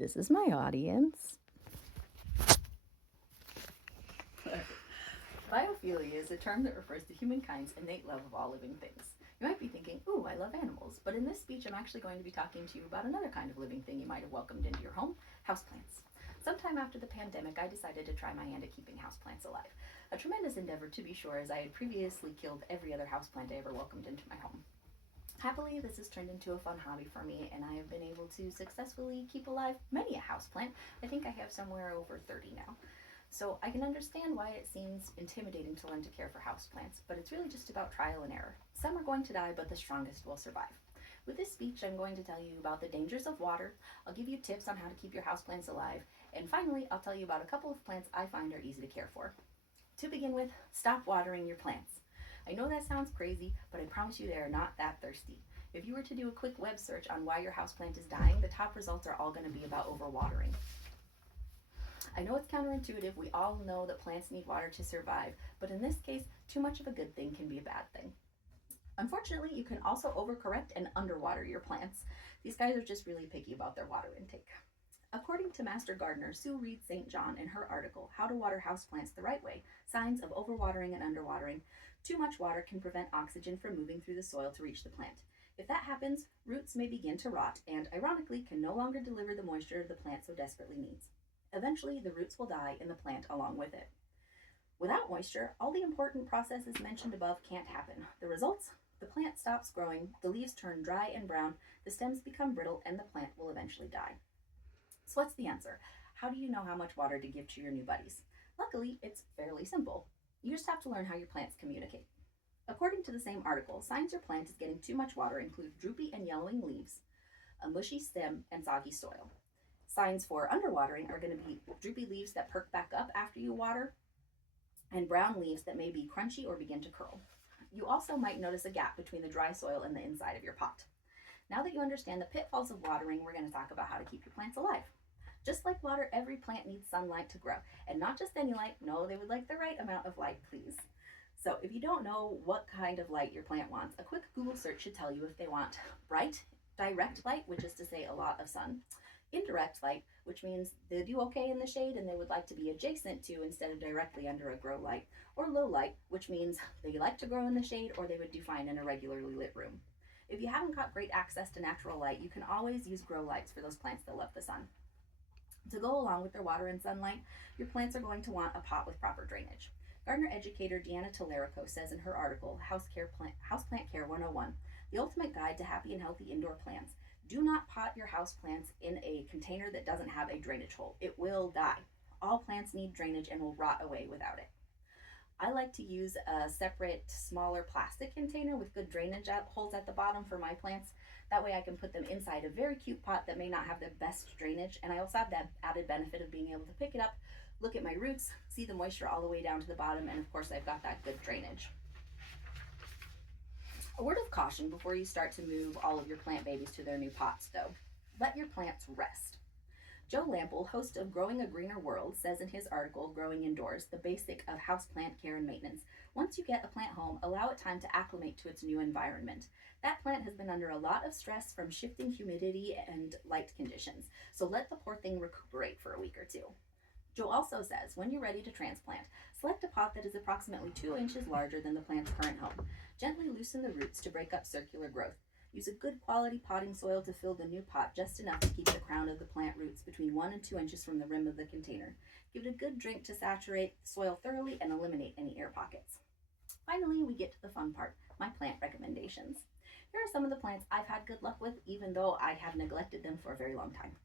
This is my audience. Biophilia is a term that refers to humankind's innate love of all living things. You might be thinking, ooh, I love animals, but in this speech I'm actually going to be talking to you about another kind of living thing you might have welcomed into your home, houseplants. Sometime after the pandemic, I decided to try my hand at keeping houseplants alive. A tremendous endeavor, to be sure, as I had previously killed every other houseplant I ever welcomed into my home. Happily, this has turned into a fun hobby for me, and I have been able to successfully keep alive many a houseplant. I think I have somewhere over 30 now. So I can understand why it seems intimidating to learn to care for houseplants, but it's really just about trial and error. Some are going to die, but the strongest will survive. With this speech, I'm going to tell you about the dangers of water, I'll give you tips on how to keep your houseplants alive, and finally, I'll tell you about a couple of plants I find are easy to care for. To begin with, stop watering your plants. I know that sounds crazy, but I promise you they are not that thirsty. If you were to do a quick web search on why your houseplant is dying, the top results are all going to be about overwatering. I know it's counterintuitive, we all know that plants need water to survive, but in this case, too much of a good thing can be a bad thing. Unfortunately, you can also overcorrect and underwater your plants. These guys are just really picky about their water intake. According to Master Gardener Sue Reed St. John in her article, How to Water Houseplants the Right Way, Signs of Overwatering and Underwatering, too much water can prevent oxygen from moving through the soil to reach the plant. If that happens, roots may begin to rot and, ironically, can no longer deliver the moisture the plant so desperately needs. Eventually, the roots will die and the plant along with it. Without moisture, all the important processes mentioned above can't happen. The results? The plant stops growing, the leaves turn dry and brown, the stems become brittle, and the plant will eventually die. So what's the answer? How do you know how much water to give to your new buddies? Luckily, it's fairly simple. You just have to learn how your plants communicate. According to the same article, signs your plant is getting too much water include droopy and yellowing leaves, a mushy stem, and soggy soil. Signs for underwatering are going to be droopy leaves that perk back up after you water, and brown leaves that may be crunchy or begin to curl. You also might notice a gap between the dry soil and the inside of your pot. Now that you understand the pitfalls of watering, we're going to talk about how to keep your plants alive. Just like water, every plant needs sunlight to grow, and not just any light. No, they would like the right amount of light, please. So if you don't know what kind of light your plant wants, a quick Google search should tell you if they want bright, direct light, which is to say a lot of sun, indirect light, which means they do okay in the shade and they would like to be adjacent to instead of directly under a grow light, or low light, which means they like to grow in the shade or they would do fine in a regularly lit room. If you haven't got great access to natural light, you can always use grow lights for those plants that love the sun. To go along with their water and sunlight, your plants are going to want a pot with proper drainage. Gardener educator Deanna Tallarico says in her article, Houseplant Care 101, the ultimate guide to happy and healthy indoor plants. Do not pot your houseplants in a container that doesn't have a drainage hole. It will die. All plants need drainage and will rot away without it. I like to use a separate, smaller plastic container with good drainage holes at the bottom for my plants. That way I can put them inside a very cute pot that may not have the best drainage, and I also have that added benefit of being able to pick it up, look at my roots, see the moisture all the way down to the bottom, and of course I've got that good drainage. A word of caution before you start to move all of your plant babies to their new pots, though. Let your plants rest. Joe Lample, host of Growing a Greener World, says in his article, Growing Indoors, the basic of houseplant care and maintenance, once you get a plant home, allow it time to acclimate to its new environment. That plant has been under a lot of stress from shifting humidity and light conditions, so let the poor thing recuperate for a week or two. Joe also says, when you're ready to transplant, select a pot that is approximately 2 inches larger than the plant's current home. Gently loosen the roots to break up circular growth. Use a good quality potting soil to fill the new pot just enough to keep the crown of the plant roots between 1 and 2 inches from the rim of the container. Give it a good drink to saturate the soil thoroughly and eliminate any air pockets. Finally, we get to the fun part, my plant recommendations. Here are some of the plants I've had good luck with, even though I have neglected them for a very long time.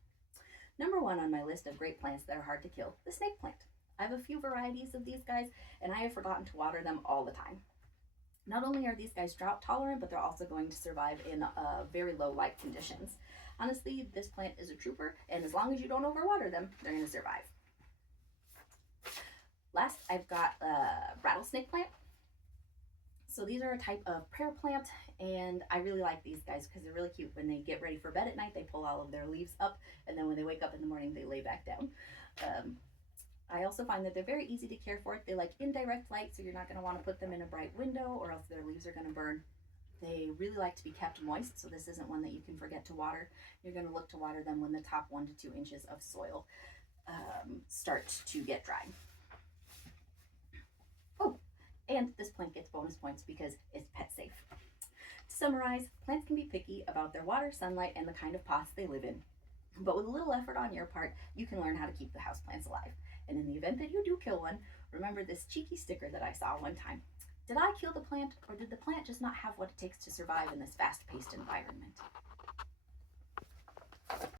Number 1 on my list of great plants that are hard to kill, the snake plant. I have a few varieties of these guys, and I have forgotten to water them all the time. Not only are these guys drought tolerant, but they're also going to survive in very low light conditions. Honestly, this plant is a trooper, and as long as you don't overwater them, they're going to survive. Last, I've got a rattlesnake plant. So these are a type of prayer plant, and I really like these guys because they're really cute. When they get ready for bed at night, they pull all of their leaves up, and then when they wake up in the morning, they lay back down. I also find that they're very easy to care for. They like indirect light, so you're not going to want to put them in a bright window or else their leaves are going to burn. They really like to be kept moist, so this isn't one that you can forget to water. You're going to look to water them when the top 1 to 2 inches of soil start to get dry. Oh, and this plant gets bonus points because it's pet safe. To summarize, plants can be picky about their water, sunlight, and the kind of pots they live in. But with a little effort on your part, you can learn how to keep the houseplants alive. And in the event that you do kill one, remember this cheeky sticker that I saw one time. Did I kill the plant, or did the plant just not have what it takes to survive in this fast-paced environment?